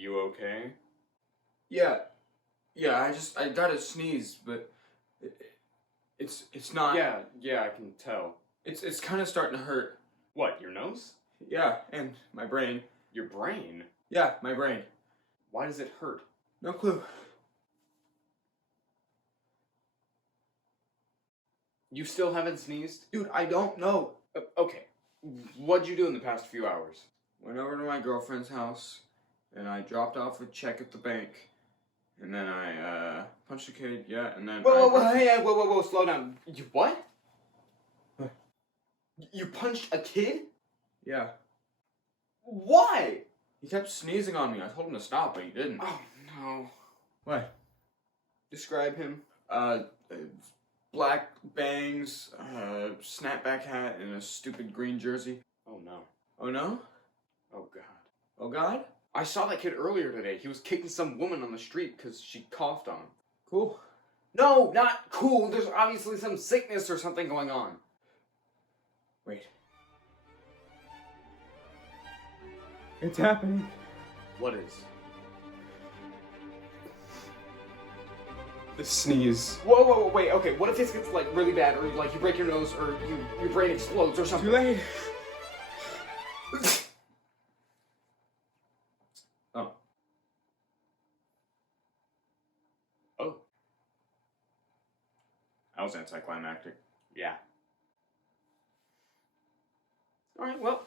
You okay? Yeah, I got a sneeze, but it's not. Yeah, I can tell. It's kind of starting to hurt. What, your nose? Yeah, and my brain. Your brain? Yeah, my brain. Why does it hurt? No clue. You still haven't sneezed? Dude, I don't know. Okay. What'd you do in the past few hours? Went over to my girlfriend's house, and I dropped off a check at the bank. And then I, punched a kid, yeah, and then Whoa, slow down. You what? What? You punched a kid? Yeah. Why? He kept sneezing on me. I told him to stop, but he didn't. Oh, no. What? Describe him. Black bangs, snapback hat, and a stupid green jersey. Oh, no. Oh, no? Oh, God. Oh, God? I saw that kid earlier today. He was kicking some woman on the street because she coughed on him. Cool. No, not cool. There's obviously some sickness or something going on. Wait. It's happening. What is? The sneeze. Whoa, wait, okay, what if this gets, like, really bad, or, like, you break your nose, or your brain explodes, or something? Too late. Oh. Oh. That was anticlimactic. Yeah. Alright, well,